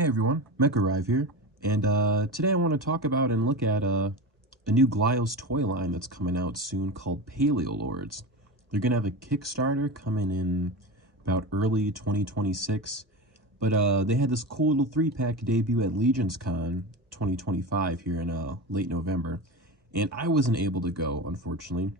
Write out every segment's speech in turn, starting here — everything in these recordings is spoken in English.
Hey everyone, MechaRive here, and today I want to talk about and look at a new glyos toy line that's coming out soon called Paleolords. They're going to have a Kickstarter coming in about early 2026, but they had this cool little 3-pack debut at Legions Con 2025 here in late November, and I wasn't able to go, unfortunately,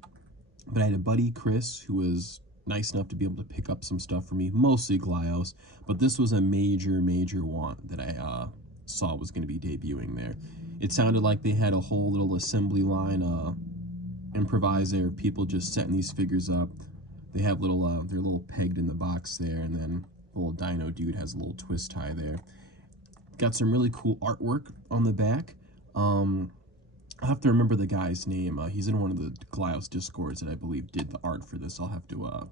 but I had a buddy, Chris, who was nice enough to be able to pick up some stuff for me, mostly Glyos, but this was a major want that I saw was going to be debuting there. It sounded like they had a whole little assembly line, improviser, people just setting these figures up. They have they're a little pegged in the box there, and then the little dino dude has a little twist tie there. Got some really cool artwork on the back. I'll have to remember the guy's name. He's in one of the Glyos Discords that I believe did the art for this. I'll have to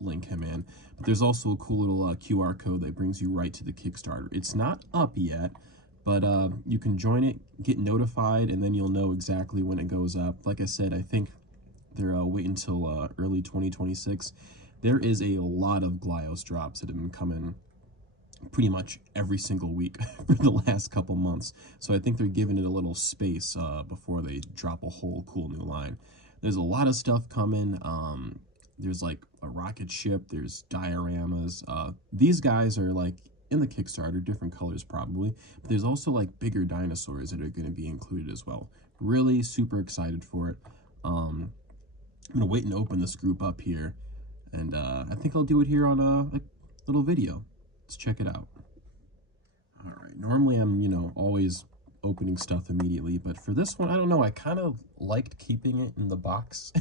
link him in. But there's also a cool little QR code that brings you right to the Kickstarter. It's not up yet, but you can join it, get notified, and then you'll know exactly when it goes up. Like I said, I think they're waiting until early 2026. There is a lot of Glyos drops that have been coming pretty much every single week for the last couple months. So I think they're giving it a little space before they drop a whole cool new line. There's a lot of stuff coming. There's like a rocket ship, there's dioramas. These guys are like in the Kickstarter, different colors probably, but there's also like bigger dinosaurs that are going to be included as well. Really super excited for it. I'm gonna wait and open this group up here, and I think I'll do it here on a little video. Let's check it out. All right, normally I'm, always opening stuff immediately, but for this one, I don't know, I kind of liked keeping it in the box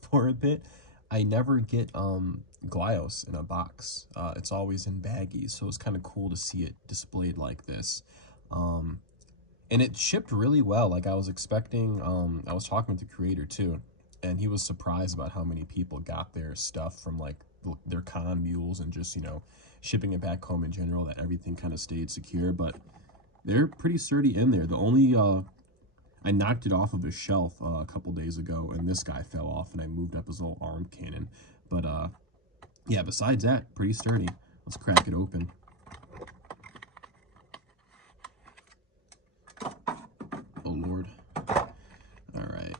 for a bit. I never get Glyos in a box. It's always in baggies, so it's kind of cool to see it displayed like this. And it shipped really well. Like I was expecting, I was talking with the creator too, and he was surprised about how many people got their stuff from like their con mules and just, shipping it back home in general, that everything kind of stayed secure. But they're pretty sturdy in there. The only I knocked it off of a shelf a couple days ago, and this guy fell off, and I moved up his little arm cannon. But yeah, besides that, pretty sturdy. Let's crack it open. Oh Lord. All right.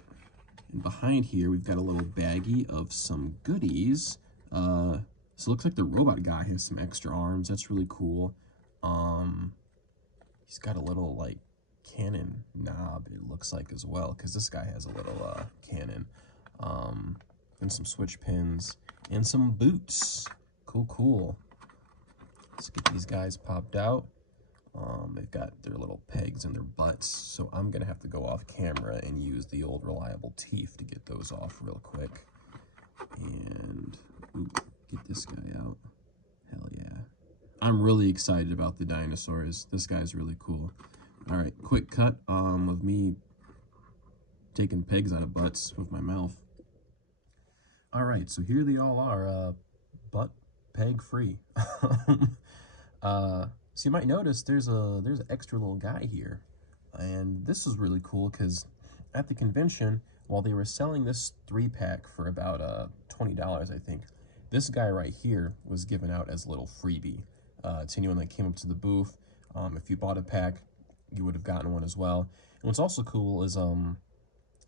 And behind here, we've got a little baggie of some goodies. So it looks like the robot guy has some extra arms. That's really cool. He's got a little like cannon knob, it looks like, as well, because this guy has a little cannon. And some switch pins and some boots. Cool. Let's get these guys popped out. They've got their little pegs in their butts, so I'm gonna have to go off camera and use the old reliable teeth to get those off real quick. And get this guy out. Hell yeah. I'm really excited about the dinosaurs. This guy's really cool. All right, quick cut of me taking pegs out of butts with my mouth. All right, so here they all are, butt peg free. So you might notice there's an extra little guy here, and this is really cool because at the convention, while they were selling this 3-pack for about $20, I think, this guy right here was given out as a little freebie to anyone that came up to the booth. If you bought a pack, you would have gotten one as well. And what's also cool is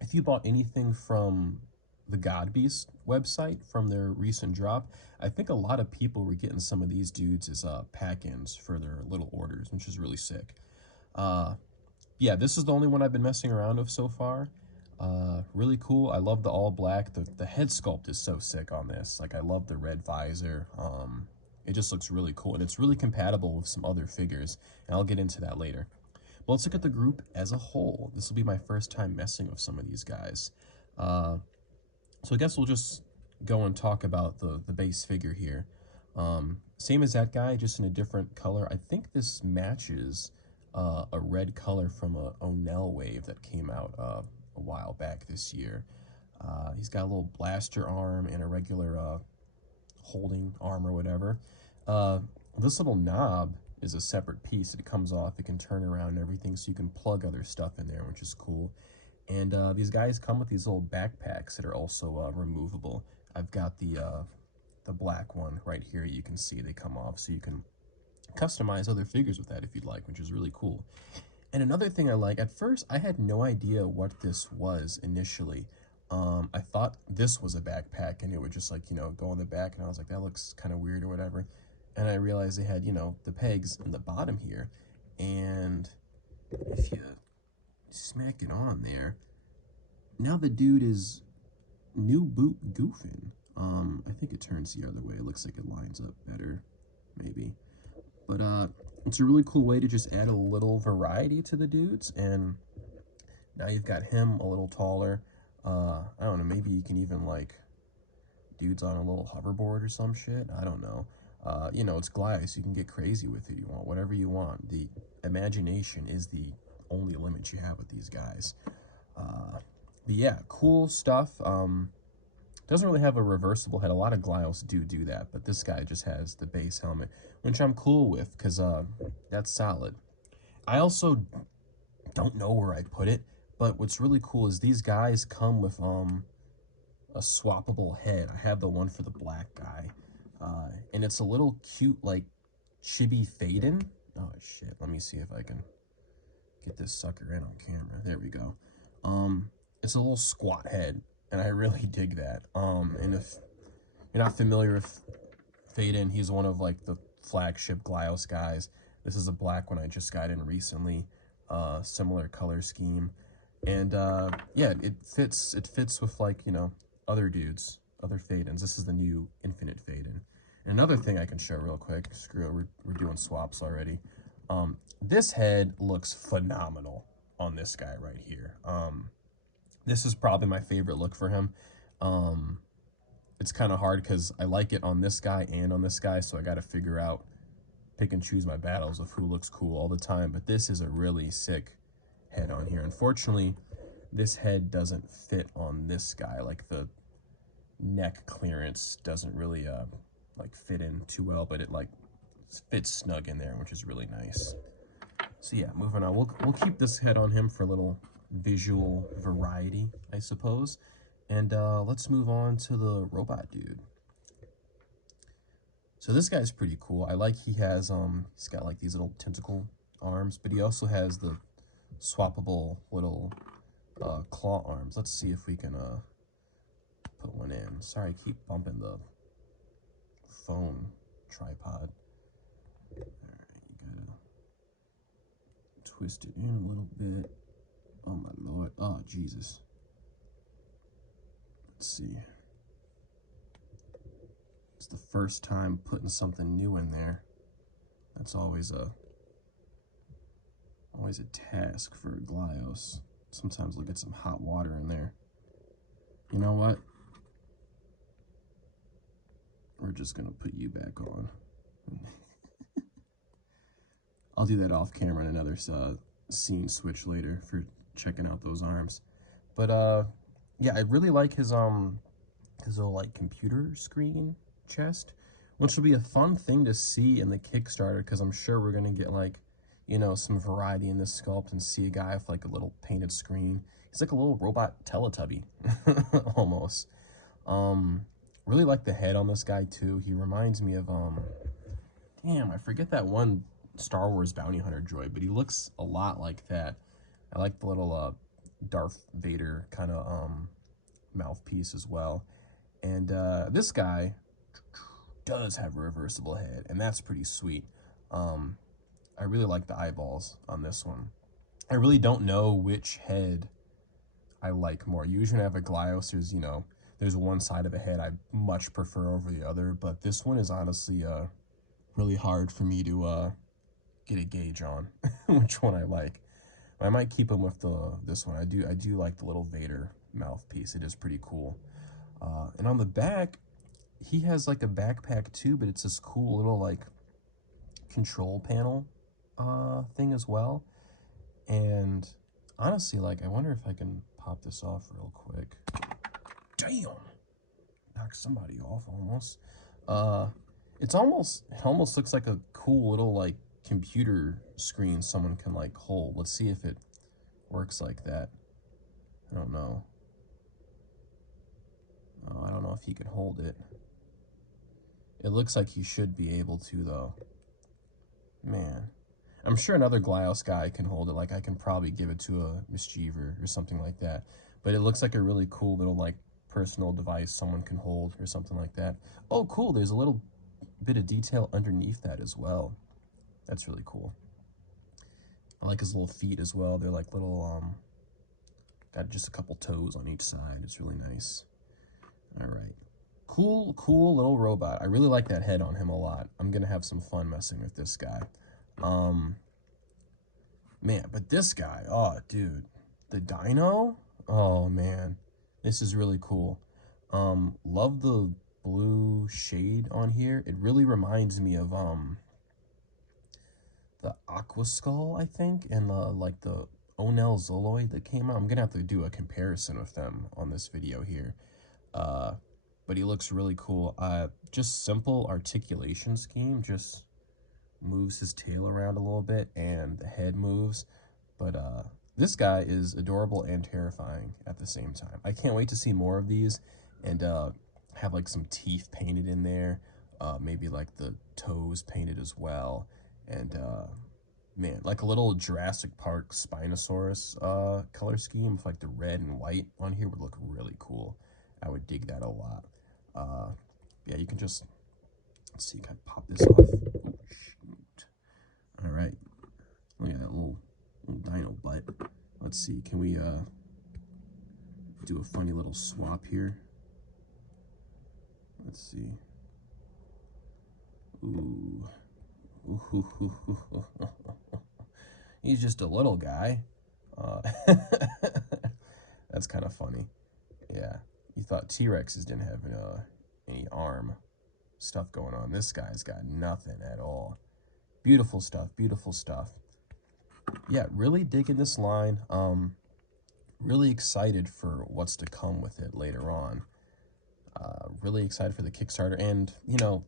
if you bought anything from the God Beast website from their recent drop, I think a lot of people were getting some of these dudes as pack-ins for their little orders, which is really sick. Yeah, this is the only one I've been messing around with so far. Really cool. I love the all black. The head sculpt is so sick on this. Like, I love the red visor. It just looks really cool, and it's really compatible with some other figures, and I'll get into that later. But let's look at the group as a whole. This will be my first time messing with some of these guys. So I guess we'll just go and talk about the base figure here. Same as that guy, just in a different color. I think this matches a red color from a O'Neill wave that came out a while back this year. He's got a little blaster arm and a regular holding arm or whatever. This little knob is a separate piece. It comes off, it can turn around and everything, so you can plug other stuff in there, which is cool. And these guys come with these little backpacks that are also removable. I've got the black one right here. You can see they come off, so you can customize other figures with that if you'd like, which is really cool. And another thing I like, at first I had no idea what this was initially. I thought this was a backpack and it would just like, go on the back, and I was like, that looks kind of weird or whatever. And I realized they had, the pegs in the bottom here. And if you smack it on there, now the dude is new boot goofing. I think it turns the other way. It looks like it lines up better, maybe. But it's a really cool way to just add a little variety to the dudes. And now you've got him a little taller. I don't know, maybe you can even like dudes on a little hoverboard or some shit. I don't know. It's glyos. You can get crazy with it. You want whatever you want. The imagination is the only limit you have with these guys. But yeah, cool stuff. Doesn't really have a reversible head. A lot of glyos do that, but this guy just has the base helmet, which I'm cool with because that's solid. I also don't know where I put it, but what's really cool is these guys come with a swappable head. I have the one for the black guy, and it's a little cute like chibi fade-in. Oh shit, let me see if I can get this sucker in on camera. There we go. It's a little squat head, and I really dig that. And if you're not familiar with Fade-In, he's one of like the flagship glyos guys. This is a black one I just got in recently, similar color scheme. And yeah, it fits with like, other dudes, other Fade-Ins. This is the new Infinite Fade-In. And another thing I can show real quick, screw it, we're doing swaps already. This head looks phenomenal on this guy right here. This is probably my favorite look for him. It's kind of hard because I like it on this guy and on this guy, so I got to figure out, pick and choose my battles of who looks cool all the time. But this is a really sick head on here. Unfortunately, this head doesn't fit on this guy. Like the neck clearance doesn't really like fit in too well, but it like fits snug in there, which is really nice. So yeah, moving on. We'll keep this head on him for a little visual variety, I suppose. And let's move on to the robot dude. So this guy's pretty cool. I like he's got like these little tentacle arms, but he also has the swappable little claw arms. Let's see if we can put one in. Sorry, I keep bumping the phone tripod. Alright, you gotta twist it in a little bit. Oh my lord. Oh Jesus. Let's see. It's the first time putting something new in there. That's always a task for glyos. Sometimes we'll get some hot water in there. You know what? We're just gonna put you back on. I'll do that off camera in another scene switch later for checking out those arms. But yeah, I really like his little like computer screen chest, which will be a fun thing to see in the Kickstarter, because I'm sure we're gonna get like, some variety in this sculpt and see a guy with like a little painted screen. He's like a little robot Teletubby almost. Really like the head on this guy too. He reminds me of damn, I forget that one Star Wars bounty hunter droid, but he looks a lot like that. I like the little Darth Vader kind of mouthpiece as well. And this guy does have a reversible head, and that's pretty sweet. I really like the eyeballs on this one. I really don't know which head I like more. Usually when I have a glyos, there's one side of a head I much prefer over the other, but this one is honestly really hard for me to get a gauge on which one I like. I might keep him with this one. I do like the little Vader mouthpiece. It is pretty cool. And on the back, he has like a backpack too, but it's this cool little like control panel thing as well. And honestly, like, I wonder if I can pop this off real quick. Damn, knocked somebody off almost. It almost looks like a cool little like computer screen someone can like hold. Let's see if it works like that. I don't know. I don't know if he can hold it. It looks like he should be able to though. Man. I'm sure another glyos guy can hold it. Like, I can probably give it to a mischievous or something like that. But it looks like a really cool little, like, personal device someone can hold or something like that. Oh, cool. There's a little bit of detail underneath that as well. That's really cool. I like his little feet as well. They're like little, got just a couple toes on each side. It's really nice. All right. Cool little robot. I really like that head on him a lot. I'm going to have some fun messing with this guy. Man, but this guy, oh, dude. The dino? Oh, man. This is really cool. Love the blue shade on here. It really reminds me of, the Aqua Skull, I think, and the Onel Zoloid that came out. I'm gonna have to do a comparison with them on this video here. But he looks really cool. Just simple articulation scheme, just moves his tail around a little bit and the head moves. But this guy is adorable and terrifying at the same time. I can't wait to see more of these and have like some teeth painted in there. Maybe like the toes painted as well. And man, like a little Jurassic Park Spinosaurus color scheme with like the red and white on here would look really cool. I would dig that a lot. Yeah, you can just, let's see, can I pop this off? Oh, shoot. All right, look at that little dino butt. Let's see, can we do a funny little swap here? Let's see. Ooh. He's just a little guy. That's kind of funny. Yeah, you thought T-Rexes didn't have any arm stuff going on. This guy's got nothing at all. Beautiful stuff, beautiful stuff. Yeah, really digging this line. Really excited for what's to come with it later on. Really excited for the Kickstarter. And, you know,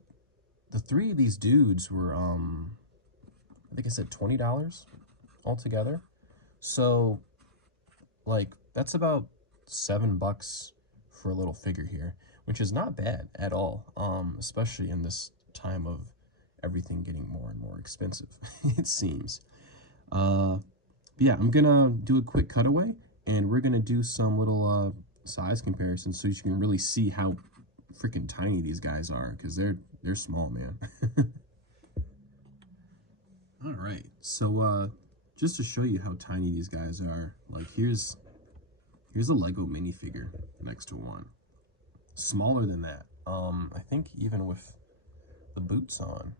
the three of these dudes were, I think I said $20 altogether. So, like, that's about $7 for a little figure here, which is not bad at all, especially in this time of everything getting more and more expensive, it seems. But yeah, I'm gonna do a quick cutaway, and we're gonna do some little size comparisons so you can really see how freaking tiny these guys are, because they're small, man. All right, so just to show you how tiny these guys are, like here's a Lego minifigure next to one, smaller than that. I think even with the boots on,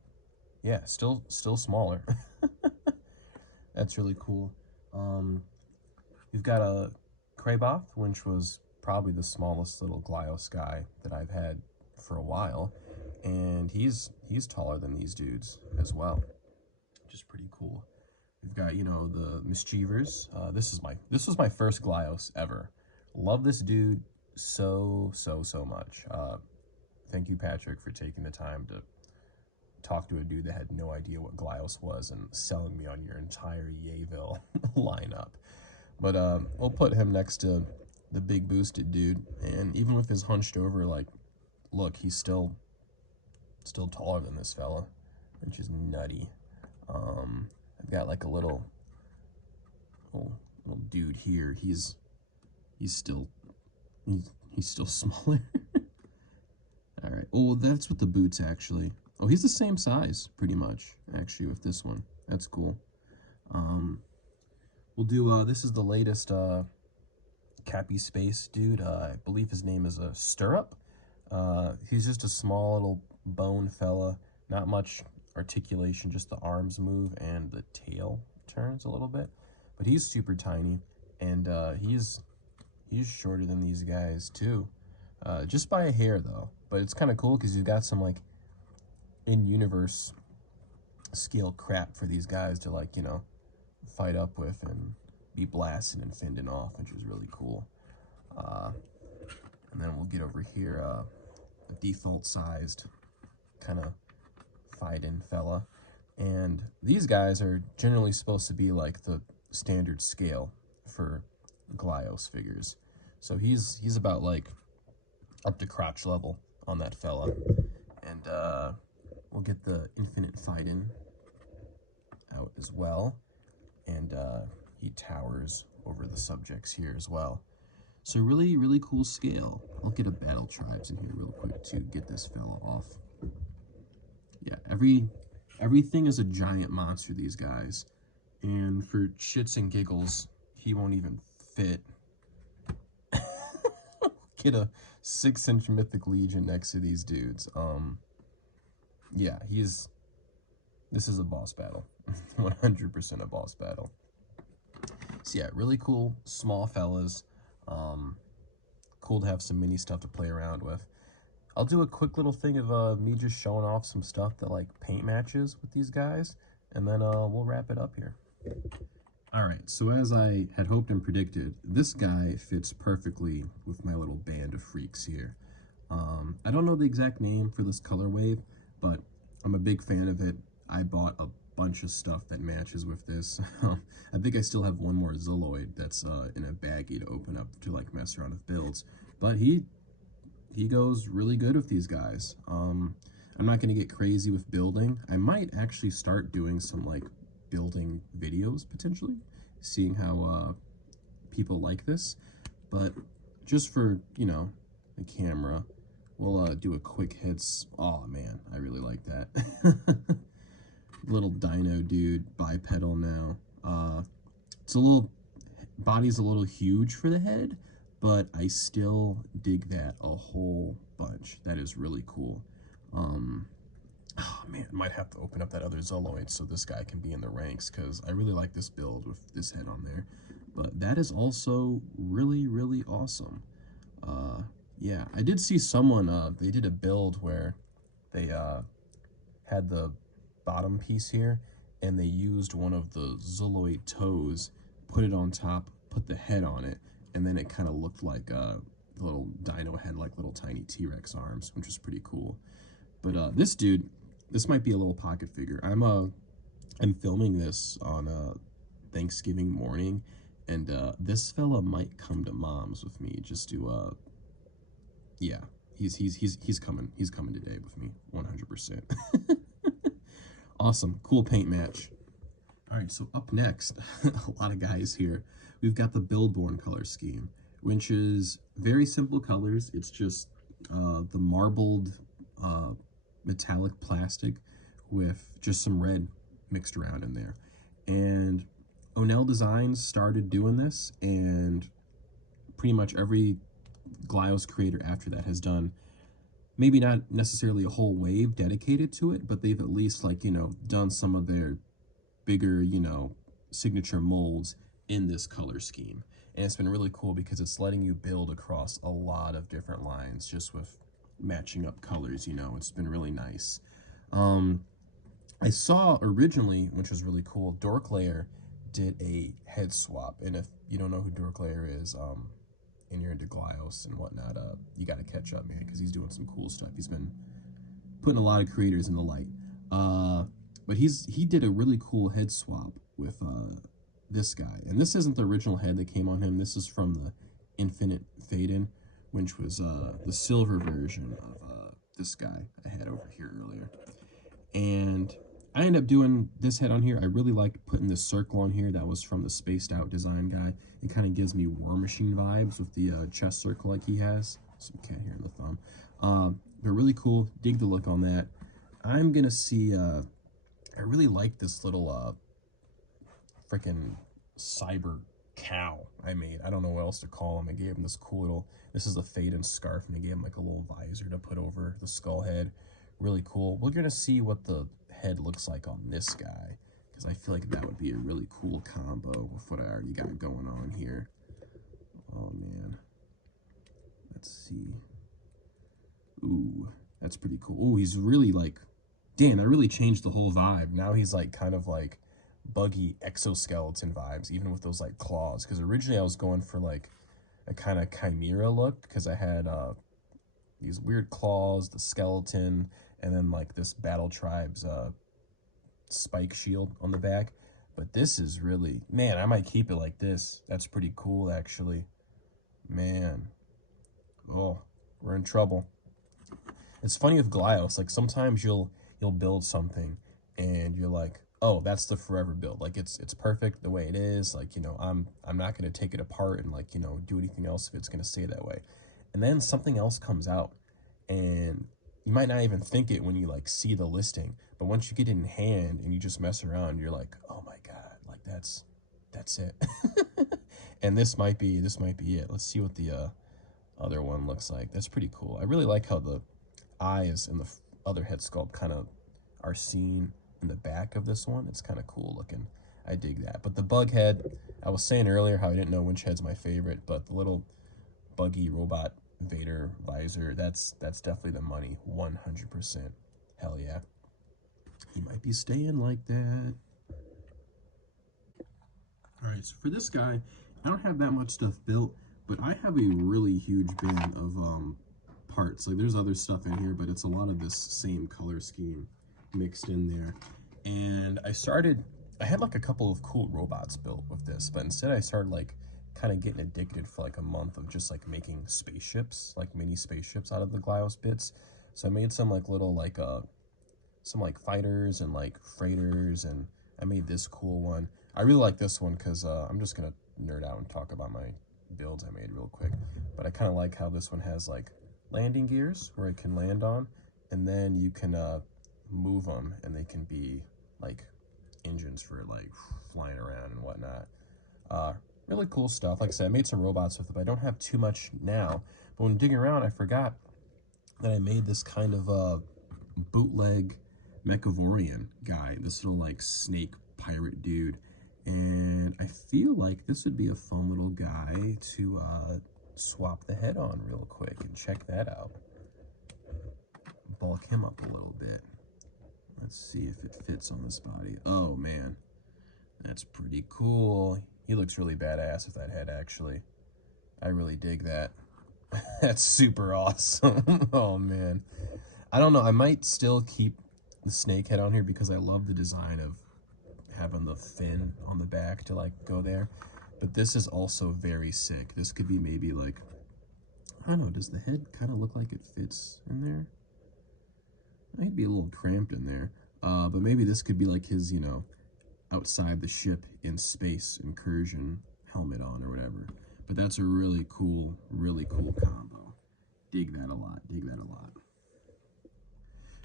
yeah, still smaller. That's really cool. We've got a Kraboth, which was probably the smallest little glyos guy that I've had for a while, and he's taller than these dudes as well, which is pretty cool. We've got, you know, the mischievers. This was my first glyos ever. Love this dude so much. Thank you, Patrick, for taking the time to talk to a dude that had no idea what glyos was and selling me on your entire Yayville lineup. But we'll put him next to the big boosted dude, and even with his hunched over, like, look, he's still taller than this fella, which is nutty. I've got like a little dude here. He's still smaller. All right. Oh, that's with the boots actually. Oh, he's the same size pretty much actually with this one. That's cool. We'll do this is the latest Cappy Space dude. I believe his name is a Stirrup. He's just a small little bone fella. Not much articulation, just the arms move and the tail turns a little bit. But he's super tiny, and he's shorter than these guys too. Just by a hair though. But it's kind of cool because you've got some like in-universe scale crap for these guys to, like, you know, fight up with and be blasted and fending off, which is really cool. And then we'll get over here, a default sized kind of fight-in fella. And these guys are generally supposed to be like the standard scale for glyos figures. So he's about like up to crotch level on that fella. And we'll get the infinite fight-in out as well. And he towers over the subjects here as well. So really, really cool scale. I'll get a battle tribes in here real quick to get this fella off. Yeah, everything is a giant monster, these guys. And for shits and giggles, he won't even fit. Get a 6-inch Mythic Legion next to these dudes. Yeah, this is a boss battle. 100% a boss battle. So yeah, really cool, small fellas. Cool to have some mini stuff to play around with. I'll do a quick little thing of me just showing off some stuff that like paint matches with these guys, and then we'll wrap it up here. Alright, so as I had hoped and predicted, this guy fits perfectly with my little band of freaks here. I don't know the exact name for this color wave, but I'm a big fan of it. I bought a bunch of stuff that matches with this. I think I still have one more Zilloid that's in a baggie to open up to like mess around with builds. But he goes really good with these guys. I'm not going to get crazy with building. I might actually start doing some like building videos potentially, seeing how people like this. But just for, you know, the camera, we'll do a quick hits. Oh man, I really like that. Little dino dude, bipedal now. It's a little, body's a little huge for the head, but I still dig that a whole bunch. That is really cool. Oh man, might have to open up that other Zoloid so this guy can be in the ranks, because I really like this build with this head on there. But that is also really, really awesome. Yeah, I did see someone, they did a build where they had the bottom piece here, and they used one of the Zoloid toes, put it on top, put the head on it, and then it kind of looked like a little dino head, like little tiny T-Rex arms, which was pretty cool. But this dude, this might be a little pocket figure. I'm filming this on Thanksgiving morning, and this fella might come to mom's with me just to yeah, he's coming today with me 100%. Awesome, cool paint match. All right, so up next, a lot of guys here. We've got the Billborn color scheme, which is very simple colors. It's just the marbled metallic plastic with just some red mixed around in there. And O'Neill Designs started doing this, and pretty much every glyos creator after that has done, maybe not necessarily a whole wave dedicated to it, but they've at least, like, you know, done some of their bigger, you know, signature molds in this color scheme. And it's been really cool because it's letting you build across a lot of different lines just with matching up colors, you know. It's been really nice. I saw originally, which was really cool, Dorklayer did a head swap. And if you don't know who Dorklayer is, and you're into glyos and whatnot, you gotta catch up, man, because he's doing some cool stuff. He's been putting a lot of creators in the light. But he did a really cool head swap with this guy. And this isn't the original head that came on him. This is from the Infinite Faden, which was the silver version of this guy I had over here earlier. And I ended up doing this head on here. I really like putting this circle on here. That was from the Spaced Out Design guy. It kind of gives me War Machine vibes with the chest circle like he has. Some cat hair in the thumb. But really cool. Dig the look on that. I'm going to see... I really like this little freaking cyber cow I made. I don't know what else to call him. I gave him this cool little... This is a Faden scarf, and I gave him like a little visor to put over the skull head. Really cool. We're going to see what the head looks like on this guy, because I feel like that would be a really cool combo with what I already got going on here. Oh man, let's see. Ooh, that's pretty cool. Ooh, he's really like, damn, that really changed the whole vibe. Now he's like kind of like buggy exoskeleton vibes, even with those like claws, because originally I was going for like a kind of chimera look, because I had these weird claws, the skeleton, and then like this Battle Tribe's spike shield on the back. But this is really, man, I might keep it like this. That's pretty cool, actually. Man. Oh, we're in trouble. It's funny with glyos, like sometimes you'll build something and you're like, oh, that's the forever build. Like it's perfect the way it is. Like, you know, I'm not gonna take it apart and like, you know, do anything else if it's gonna stay that way. And then something else comes out and you might not even think it when you like see the listing, but once you get it in hand and you just mess around, you're like, oh my God, like that's it. And this might be it. Let's see what the other one looks like. That's pretty cool. I really like how the eyes and the other head sculpt kind of are seen in the back of this one. It's kind of cool looking. I dig that. But the bug head, I was saying earlier how I didn't know which head's my favorite, but the little buggy robot Vader visor, that's definitely the money. 100%. Hell yeah. He might be staying like that. All right, so for this guy, I don't have that much stuff built, but I have a really huge bin of parts. Like there's other stuff in here, but it's a lot of this same color scheme mixed in there. And I had like a couple of cool robots built with this, but instead I started like kind of getting addicted for like a month of just like making spaceships, like mini spaceships out of the glyos bits. So I made some like little like some like fighters and like freighters, and I made this cool one. I really like this one because I'm just gonna nerd out and talk about my builds I made real quick. But I kind of like how this one has like landing gears where it can land on, and then you can move them and they can be like engines for like flying around and whatnot. Uh, really cool stuff. Like I said, I made some robots with it, but I don't have too much now. But when digging around, I forgot that I made this kind of bootleg Mechavorian guy, this little like snake pirate dude. And I feel like this would be a fun little guy to swap the head on real quick and check that out. Bulk him up a little bit. Let's see if it fits on this body. Oh man, that's pretty cool. He looks really badass with that head, actually. I really dig that. That's super awesome. Oh man. I don't know, I might still keep the snake head on here because I love the design of having the fin on the back to like go there. But this is also very sick. This could be maybe like, I don't know, does the head kind of look like it fits in there? It might be a little cramped in there. But maybe this could be like his, you know, outside the ship in space incursion helmet on or whatever. But that's a really cool combo. Dig that a lot, dig that a lot.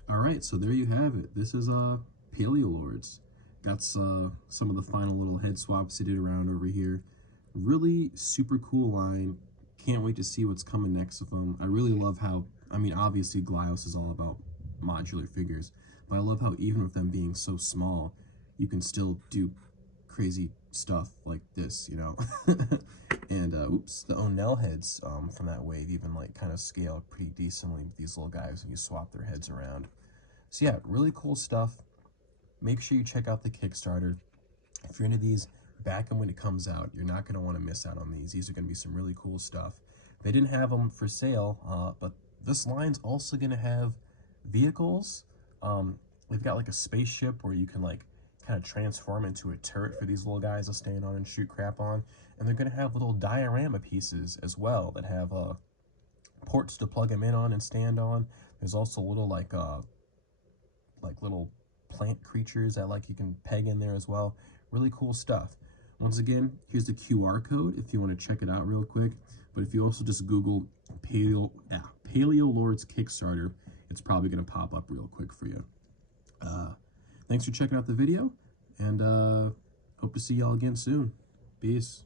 All right, so there you have it. This is Paleolords. Got some of the final little head swaps I did around over here. Really super cool line. Can't wait to see what's coming next with them. I really love how, I mean, obviously Glyos is all about modular figures, but I love how even with them being so small, you can still do crazy stuff like this, you know. And oops, the Onell heads from that wave even like kind of scale pretty decently with these little guys when you swap their heads around. So yeah, really cool stuff. Make sure you check out the Kickstarter. If you're into these, back them when it comes out. You're not going to want to miss out on these. These are going to be some really cool stuff. They didn't have them for sale, but this line's also going to have vehicles. They've got like a spaceship where you can like kind of transform into a turret for these little guys to stand on and shoot crap on. And they're going to have little diorama pieces as well that have ports to plug them in on and stand on. There's also little like little plant creatures that like you can peg in there as well. Really cool stuff. Once again, here's the QR code if you want to check it out real quick. But if you also just Google Paleolords Kickstarter, it's probably going to pop up real quick for you. Thanks for checking out the video, and hope to see y'all again soon. Peace.